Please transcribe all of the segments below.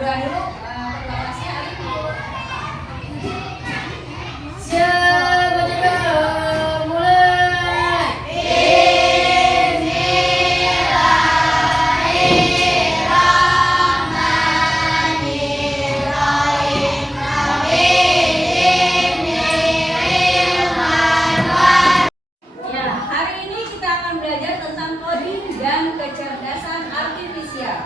berdoa dulu proklamasinya hari ini. Kecerdasan artifisial.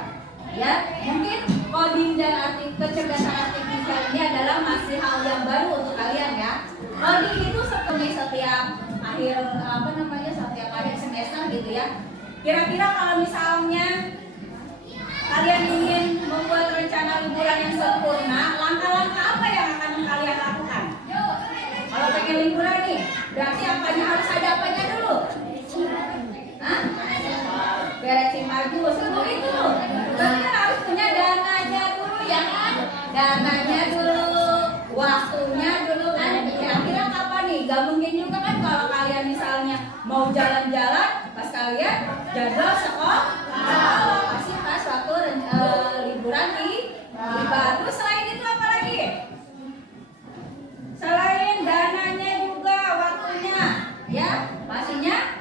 Ya, mungkin coding dan kecerdasan artifisial ini adalah masih hal yang baru untuk kalian ya. Coding itu seperti setiap akhir semester gitu ya. Kira-kira kalau misalnya kalian ingin membuat rencana liburan yang sempurna, langkah-langkah apa yang akan kalian lakukan? Kalau pengen liburan nih, berarti harus ada apanya dulu? Hah? Beresin baju, semua itu. Tapi kan harus punya dananya dulu ya kan? Dananya dulu, waktunya dulu kan. Kira-kira kapan nih? Gak mungkin juga kan kalau kalian misalnya mau jalan-jalan, pas kalian jadwal sekolah, pasti pas waktu liburan tiba. Terus selain itu apa lagi? Selain dananya juga waktunya, ya pastinya.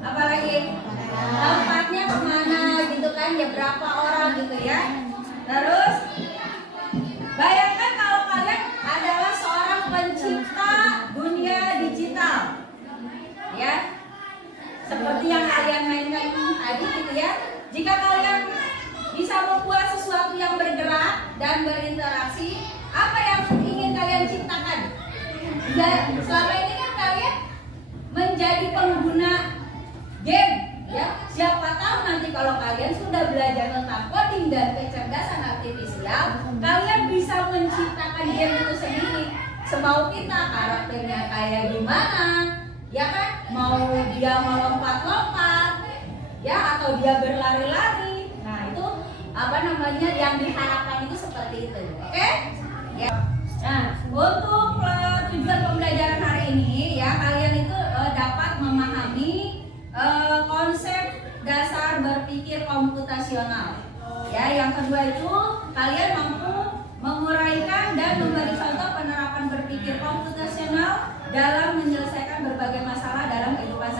Apalagi tempatnya kemana gitu kan, ya berapa orang gitu ya. Terus bayangkan kalau kalian adalah seorang pencipta dunia digital, ya seperti yang kalian mainkan tadi gitu ya. Jika kalian bisa membuat sesuatu yang bergerak dan berinteraksi, apa yang ingin kalian ciptakan? Ya, selama ini kan kalian menjadi pengguna game, ya. Siapa tahu nanti kalau kalian sudah belajar tentang coding dan kecerdasan artifisial, kalian bisa menciptakan game itu sendiri. Semau kita, karakternya kayak gimana, ya kan? Mau dia melompat-lompat, ya, atau dia berlari-lari. Nah itu yang diharapkan itu seperti itu, oke? Ya. Nah untuk tujuan pembelajaran hari ini, ya kalian itu dapat memahami konsep dasar berpikir komputasional. Ya, yang kedua itu kalian mampu menguraikan dan memberi contoh penerapan berpikir komputasional dalam menyelesaikan berbagai masalah dalam kehidupan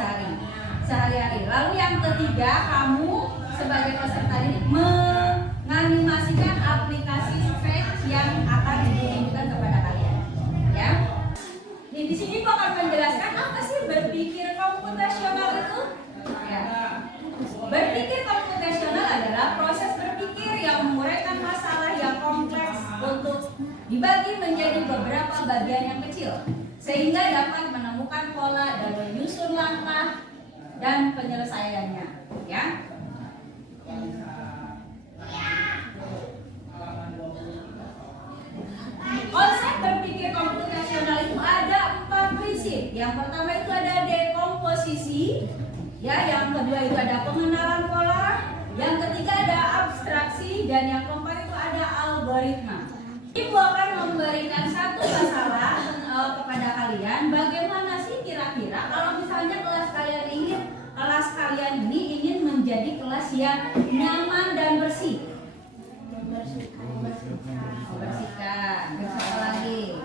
sehari-hari. Lalu yang ketiga, kamu sebagai peserta ini menganimasikan aplikasi Scratch yang akan ditunjukkan kepada kalian. Ya. Di sini aku akan menjelaskan apa sih berpikir komputasional itu. Ya. Berpikir komputasional adalah proses berpikir yang menguraikan masalah yang kompleks untuk dibagi menjadi beberapa bagian yang kecil, sehingga dapat menemukan pola dan menyusun langkah dan penyelesaiannya. Ya. Konsep berpikir komputasional itu ada 4 prinsip. Yang pertama itu ada dekomposisi, ya. Yang kedua itu ada pengenalan pola. Yang ketiga ada abstraksi, dan yang keempat itu ada algoritma. Ibu akan memberikan satu masalah kepada kalian. Bagaimana sih kira-kira kalau misalnya kelas kalian ini ingin menjadi kelas yang nyaman dan bersih? Bersihkan. Terus apa lagi?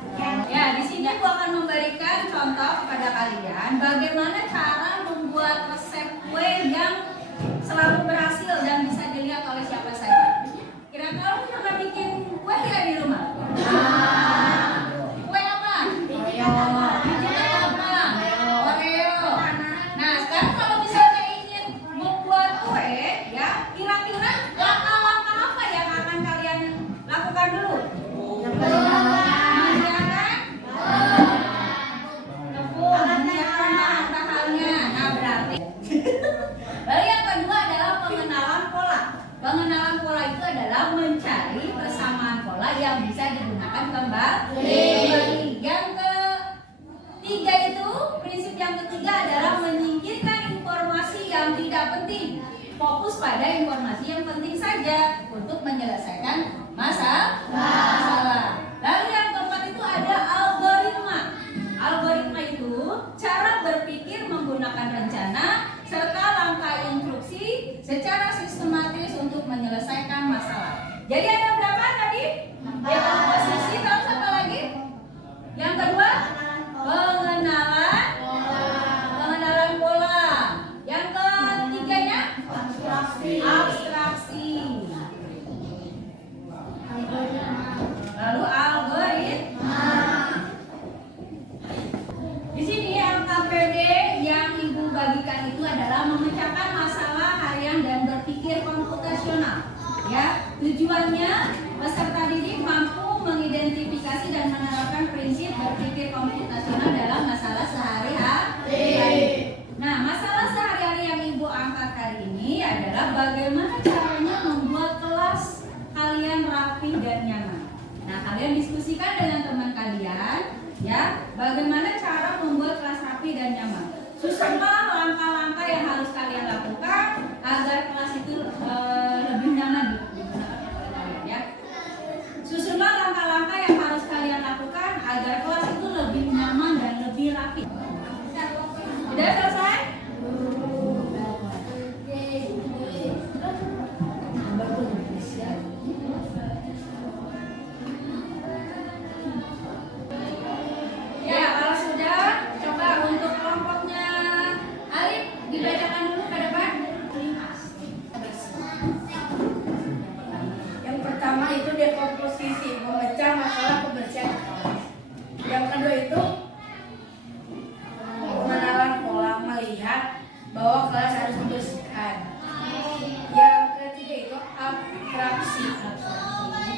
Ya, di sini aku akan memberikan contoh kepada kalian bagaimana cara membuat resep kue yang selalu berhasil dan bisa dilihat oleh siapa saja. Kira-kira kamu pernah bikin kue tidak di rumah? Kue apa? Oreo. Nah, sekarang kalau misalnya ingin membuat kue, ya, kira-kira langkah-langkah apa yang akan kalian lakukan dulu? Pengenalan pola itu adalah mencari persamaan pola yang bisa digunakan kembali. Yang ketiga itu, prinsip yang ketiga adalah menyingkirkan informasi yang tidak penting. Fokus pada informasi yang penting saja untuk menyelesaikan masalah. Lalu yang keempat itu ada algoritma. Algoritma itu cara berpikir menggunakan rencana serta langkah instruksi secara sistematis untuk menyelesaikan masalah. Jadi ada berapa tadi? Ya, komposisi, terus apa lagi? Yang kedua, pengenalan pola. Yang ketiganya, abstraksi. Lalu algoritma. Di sini LKPD yang Ibu bagikan itu adalah memecahkan masalah harian dan berpikir komputasional. Ya, tujuannya peserta didik mampu mengidentifikasi dan menerapkan prinsip berpikir komputasional dalam masalah sehari-hari. Nah, masalah sehari-hari yang Ibu angkat hari ini adalah bagaimana caranya membuat kelas kalian rapi dan nyaman. Nah, kalian diskusikan dengan teman kalian, ya, bagaimana cara membuat kelas rapi dan nyaman. Susunlah langkah-langkah yang harus kalian lakukan agar kelas itu lebih nyaman digunakan oleh kalian, ya. Susunlah langkah-langkah yang harus kalian lakukan agar kelas itu lebih nyaman dan lebih rapi. Sudah selesai? Ya, kalau sudah, coba untuk kelompoknya Alif dibacakan dulu ke depan. Yang pertama itu dekomposisi, memecah masalah kebersihan kelas. Yang kedua itu pengenalan pola, melihat bahwa kelas harus dibersihkan. Yang ketiga itu abstraksi,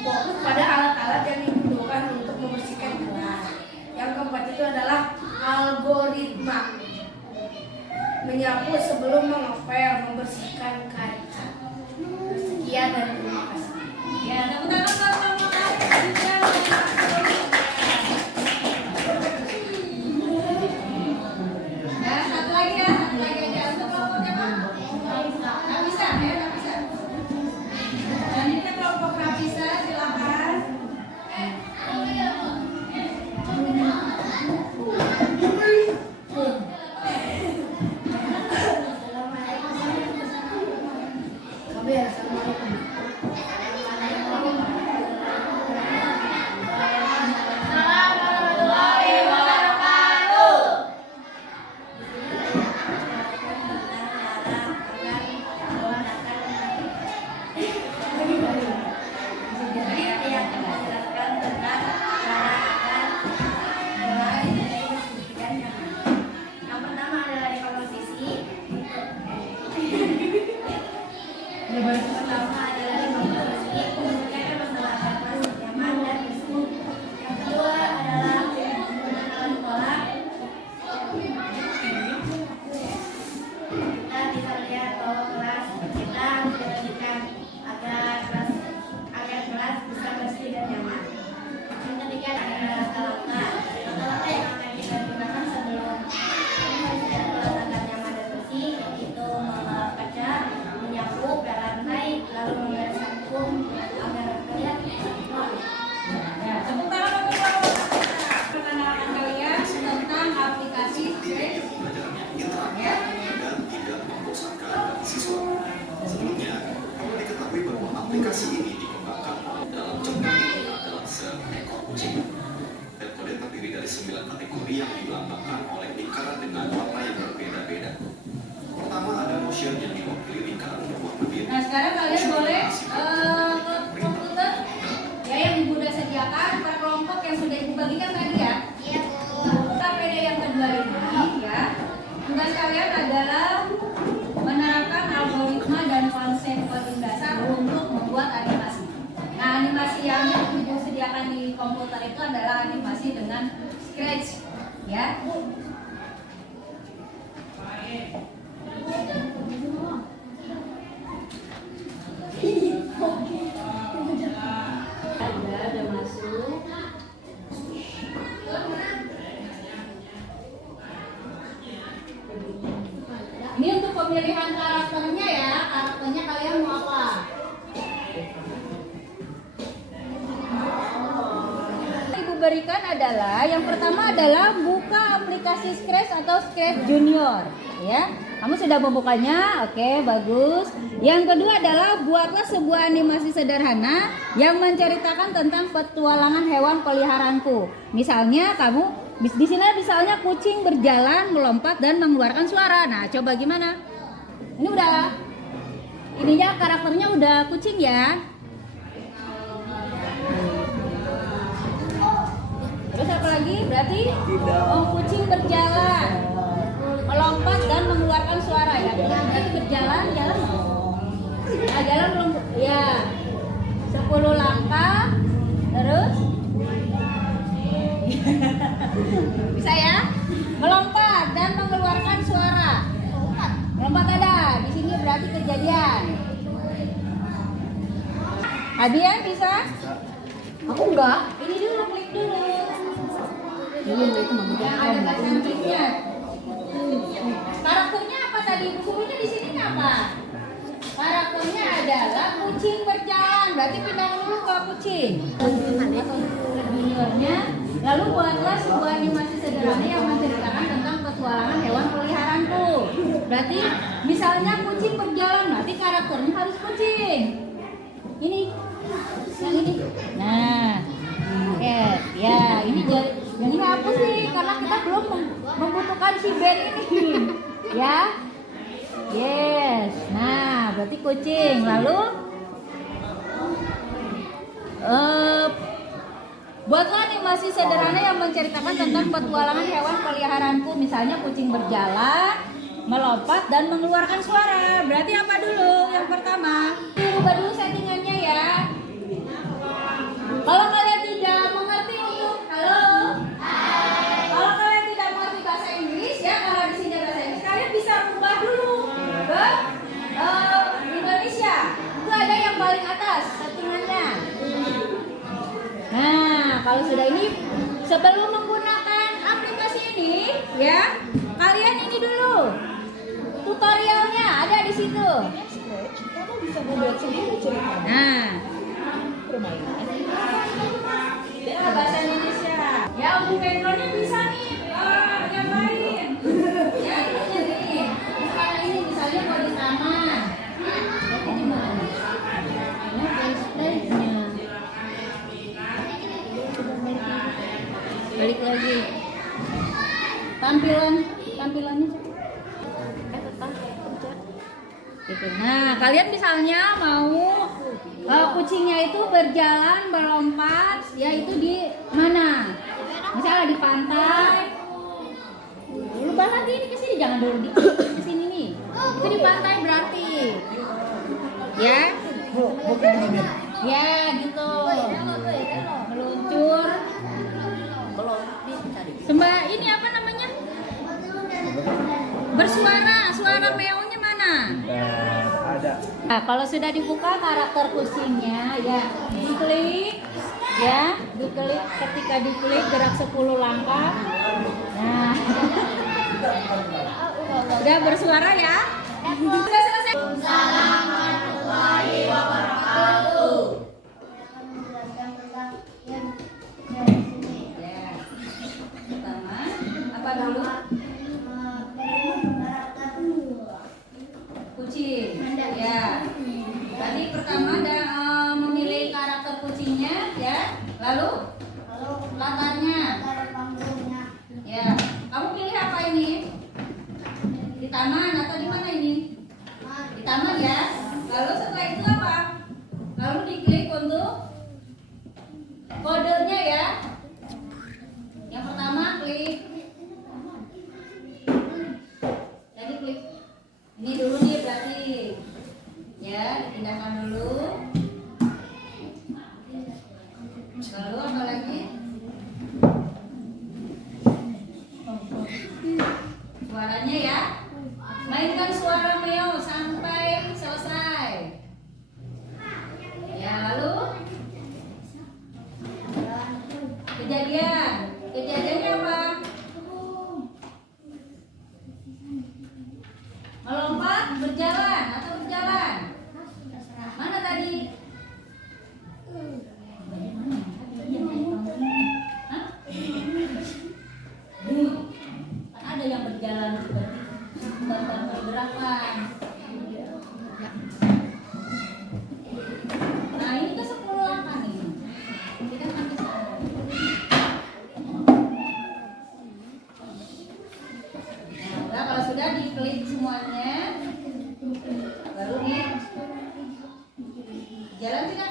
fokus pada alat-alat yang dibutuhkan untuk membersihkan kelas. Yang keempat itu adalah algoritma, menyapu sebelum mengepel, membersihkan kaca. Sekian dan terima kasih. Ya, tepuk tangan buat kelompok Alif. Dan satu lagi ya, satu lagi aja untuk kelompoknya Pak. Nggak bisa, ya, nggak bisa. Selanjutnya kelompok Nafisa, silakan. Yang pertama adalah dekomposisi. Pertama adalah dekomposisi, memecahkan masalah kelas nyaman dan bersih. Yang kedua adalah pengenalan pola. Kita bisa lihat bahwa kelas kita harus dibersihkan agar kelas bisa bersih dan nyaman. Yang ketiga adalah langkah-langkah yang akan kita gunakan sebelum membersihkan kelas agar nyaman dan bersih, yaitu mengelap kaca, menyapu, pel lantai, lalu membereskan kum agar terlihat rapi. Ya, tepuk tangan untuk kelompok Nafisa. Perkenalan kalian tentang aplikasi Scratch. Ya. dan tidak membosankan bagi siswa. Sebelumnya, perlu diketahui bahwa aplikasi ini dikembangkan dalam jumlah ini adalah seekor kucing dan kode terdiri dari 9 kategori yang dilambangkan oleh lingkaran dengan warna yang berbeda-beda. Pertama ada motion yang diwakili lingkaran berwarna biru. Nah, sekarang kalian boleh ke komputer ya yang Ibu udah sediakan per kelompok yang sudah Ibu bagikan tadi ya. Iya, KPD yang kedua ini ya. Tugas kalian adalah menerapkan algoritma dan konsep coding dasar untuk membuat animasi. Nah, animasi yang Ibu sediakan di komputer itu adalah animasi dengan Scratch ya. Udah masuk. Ini untuk pemilihan karakternya ya. Karakternya kalian mau apa? Ibu berikan adalah yang pertama adalah buka aplikasi Scratch atau Scratch Junior ya. Kamu sudah membukanya? Oke, bagus. Yang kedua adalah buatlah sebuah animasi sederhana yang menceritakan tentang petualangan hewan peliharaanku. Misalnya kamu di sini misalnya kucing berjalan, melompat dan mengeluarkan suara. Nah, coba gimana? Ini udah ininya karakternya udah kucing ya. Terus apa lagi? Berarti kucing berjalan, melompat dan mengeluarkan suara ya. Berarti berjalan, jalan. Nah, jalan belum ya. 10 langkah. Terus bisa ya? Melompat dan mengeluarkan suara. Melompat ada. Di sini berarti kejadian. Adian bisa? Aku enggak. Ini dulu, klik dulu. Yang ada bahasa Inggrisnya. Karakternya apa tadi? Bukunya di sini apa? Karakternya adalah kucing berjalan. Berarti pindah dulu ke kucing. Juniornya. Lalu buatlah sebuah animasi sederhana yang menceritakan tentang petualangan hewan peliharaanku. Berarti misalnya kucing berjalan, berarti karakternya harus kucing. Ini, yang ini. Nah, oke, ya ini jadi hapus nih karena kita belum membutuhkan si Ben ini, ya. Yes. Nah, berarti kucing. Lalu buatlah animasi sederhana yang menceritakan tentang petualangan hewan peliharaanku. Misalnya kucing berjalan, melompat dan mengeluarkan suara. Berarti apa dulu? Yang pertama, ubah dulu settingannya ya. Kalau kalian tidak mengerti kalau kalian tidak mengerti bahasa Inggris ya, kalau di sini bahasa Inggris kalian bisa ubah dulu ke Indonesia. Itu ada yang paling atas settingannya. Nah, kalau sudah ini, sebelum menggunakan aplikasi ini, ya, kalian ini dulu. Tutorialnya ada di situ. Nah, bahasa Indonesia. Ya, untuk backgroundnya bisa nih, yang lain. Ya, itunya nih. Sekarang ini misalnya mau di taman. Berarti di mana? Ini play-nya. Balik lagi tampilannya gitu. Nah, kalian misalnya mau kucingnya itu berjalan melompat ya, itu di mana? Misalnya di pantai. Lu nanti ini kesini, jangan dulu di kesini nih. Itu di pantai berarti ya. Ya gitu. Meluncur. Sembah ini apa namanya? Bersuara, suara meownya mana? Ada. Nah, kalau sudah dibuka karakter kucingnya ya, diklik ya, diklik. Ketika diklik gerak 10 langkah. Nah, udah bersuara ya? Sudah selesai. Assalamualaikum warahmatullahi wabarakatuh. Apa dulu? Kucing. Ya. Tadi pertama ada memilih karakter kucingnya ya. Lalu latarnya. Ya. Kamu pilih apa ini? Di taman atau di mana ini? Di taman ya. Lalu setelah itu apa? Lalu diklik untuk kodenya ya. Yang pertama klik. Jadi klik ini dulu nih berarti. Ya, dipindahkan dulu. Lalu apa lagi? Suaranya ya. Mainkan suara meow sampai selesai. Ya, lalu kejadiannya apa? Melompat, berjalan atau berjalan? Mana tadi? Hah? Ada yang berjalan seperti Jalan tidak